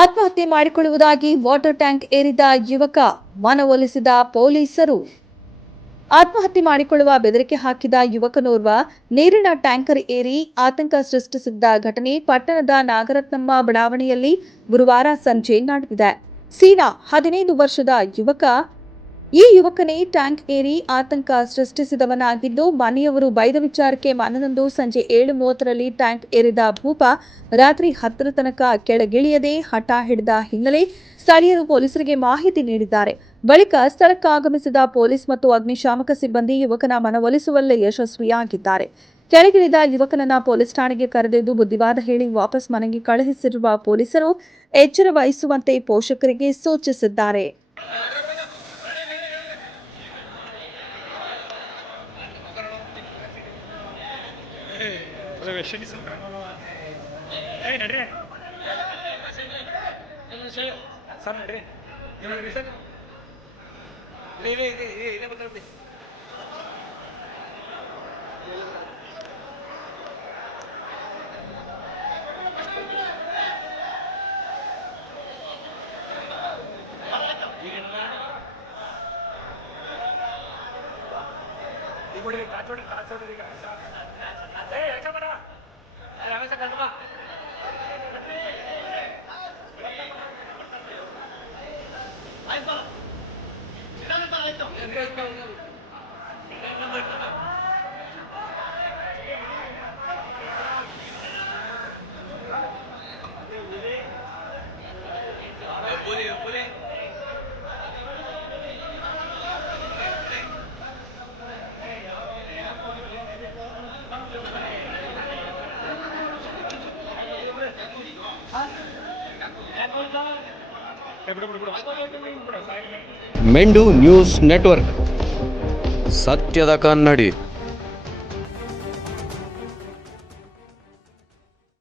ಆತ್ಮಹತ್ಯೆ ಮಾಡಿಕೊಳ್ಳುವುದಾಗಿ water tank ಏರಿದ ಯುವಕ ಮನವೊಲಿಸಿದ ಪೊಲೀಸರು. ಆತ್ಮಹತ್ಯೆ ಮಾಡಿಕೊಳ್ಳುವ ಬೆದರಿಕೆ ಹಾಕಿದ ಯುವಕನೋರ್ವ ನೀರಿನ ಟ್ಯಾಂಕರ್ ಏರಿ ಆತಂಕ ಸೃಷ್ಟಿಸಿದ್ದ ಘಟನೆ ಪಟ್ಟಣದ ನಾಗರತ್ನಮ್ಮ ಬಡಾವಣೆಯಲ್ಲಿ ಗುರುವಾರ ಸಂಜೆ ನಡೆದಿದೆ. ಸೀನಾ 15 ವರ್ಷದ ಯುವಕ. ಈ ಯುವಕನೇ ಟ್ಯಾಂಕ್ ಏರಿ ಆತಂಕ ಸೃಷ್ಟಿಸಿದವನಾಗಿದ್ದು, ಮನೆಯವರು ಬೈದ ವಿಚಾರಕ್ಕೆ ಮನನೊಂದು ಸಂಜೆ 7:30ರಲ್ಲಿ ಟ್ಯಾಂಕ್ ಏರಿದ ಭೂಪ ರಾತ್ರಿ 10ರ ತನಕ ಕೆಳಗಿಳಿಯದೆ ಹಠ ಹಿಡಿದ ಹಿನ್ನೆಲೆ ಸ್ಥಳೀಯರು ಪೊಲೀಸರಿಗೆ ಮಾಹಿತಿ ನೀಡಿದ್ದಾರೆ. ಬಳಿಕ ಸ್ಥಳಕ್ಕಾಗಮಿಸಿದ ಪೊಲೀಸ್ ಮತ್ತು ಅಗ್ನಿಶಾಮಕ ಸಿಬ್ಬಂದಿ ಯುವಕನ ಮನವೊಲಿಸುವಲ್ಲಿ ಯಶಸ್ವಿಯಾಗಿದ್ದಾರೆ. ಕೆಳಗಿಳಿದ ಯುವಕನನ್ನ ಪೊಲೀಸ್ ಠಾಣೆಗೆ ಕರೆದೊಯ್ದು ಬುದ್ಧಿವಾದ ಹೇಳಿ ವಾಪಸ್ ಮನೆಗೆ ಕಳುಹಿಸಿರುವ ಪೊಲೀಸರು ಎಚ್ಚರ ವಹಿಸುವಂತೆ ಪೋಷಕರಿಗೆ ಸೂಚಿಸಿದ್ದಾರೆ. ಮೆಂಡು ನ್ಯೂಸ್ ನೆಟ್ವರ್ಕ್ ಸತ್ಯದ ಕನ್ನಡಿ.